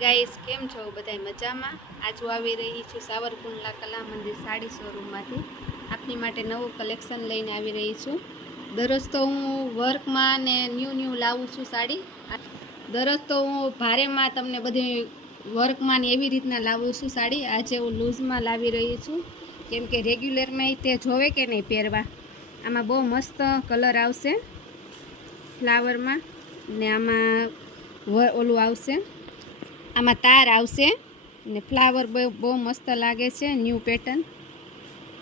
Guys કેમ છો બધાય મજામાં। આજ હું આવી રહી છું સાવરકુંડલા કલા મંદિર સાડી શોરૂમમાંથી આપની માટે નવું કલેક્શન લઈને આવી રહી છું। દરરોજ તો હું વર્કમાં ને ન્યૂ લાવું છું સાડી। દરરોજ તો હું ભારેમાં તમને બધી વર્કમાં ને એવી રીતના લાવું છું સાડી। આજે હું લૂઝમાં લાવી રહી છું કેમ કે રેગ્યુલરમાં તે જોવે કે નહીં પહેરવા। આમાં બહુ મસ્ત કલર આવશે ફ્લાવરમાં ને આમાં ઓલું આવશે, આમાં તાર આવશે ને ફ્લાવર બહુ મસ્ત લાગે છે। ન્યૂ પેટર્ન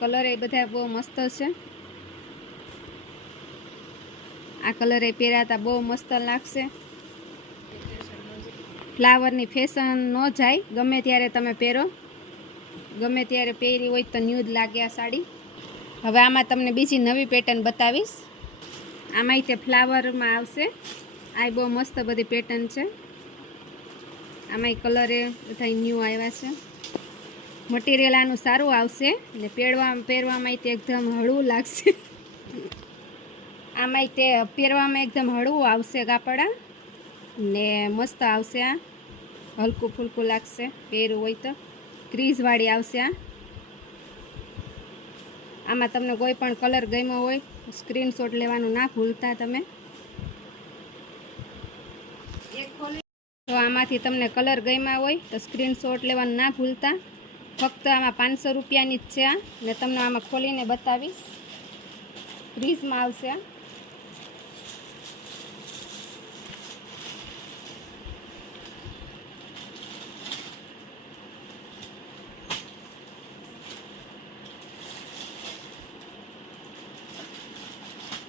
કલર એ બધા બહુ મસ્ત છે। આ કલર એ પહેરાતા બહુ મસ્ત લાગશે। ફ્લાવરની ફેશન ન જાય, ગમે ત્યારે તમે પહેરો, ગમે ત્યારે પહેરી હોય તો ન્યૂ જ લાગે આ સાડી। હવે આમાં તમને બીજી નવી પેટર્ન બતાવીશ। આમાંય તે ફ્લાવરમાં આવશે। આ બહુ મસ્ત બધી પેટર્ન છે। આમાંય કલર એ બધા ન્યૂ આવ્યા છે। મટીરિયલ આનું સારું આવશે ને પહેરવામાં તે એકદમ હળવું લાગશે। આમાંય તે પહેરવામાં એકદમ હળવું આવશે કાપડા ને મસ્ત આવશે। આ હલકું ફૂલકું લાગશે પહેરવું હોય તો। ક્રીઝવાળી આવશે આમાં તમને કોઈ પણ કલર ગમ્યો હોય સ્ક્રીનશોટ લેવાનું ના ભૂલતા તમે। તો આમાંથી તમને કલર ગમ્યા હોય તો સ્ક્રીનશોટ લેવાનું ના ભૂલતા। ફક્ત આમાં 500 રૂપિયાની જ છે આ ને તમને આમાં ખોલીને બતાવીશ। ક્રીઝમાં આવશે આ।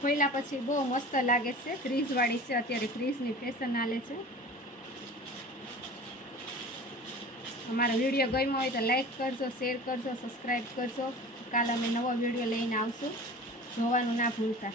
ખોલ્યા પછી બહુ મસ્ત લાગે છે। ક્રીઝવાળી છે, અત્યારે ક્રીઝની ફેશન હાલે છે। અમારો વિડીયો ગમ્યો હોય તો લાઈક કરજો, શેર કરજો, સબસ્ક્રાઈબ કરજો। કાલે અમે નવો વિડીયો લઈને આવશું, જોવાનું ના ભૂલતા।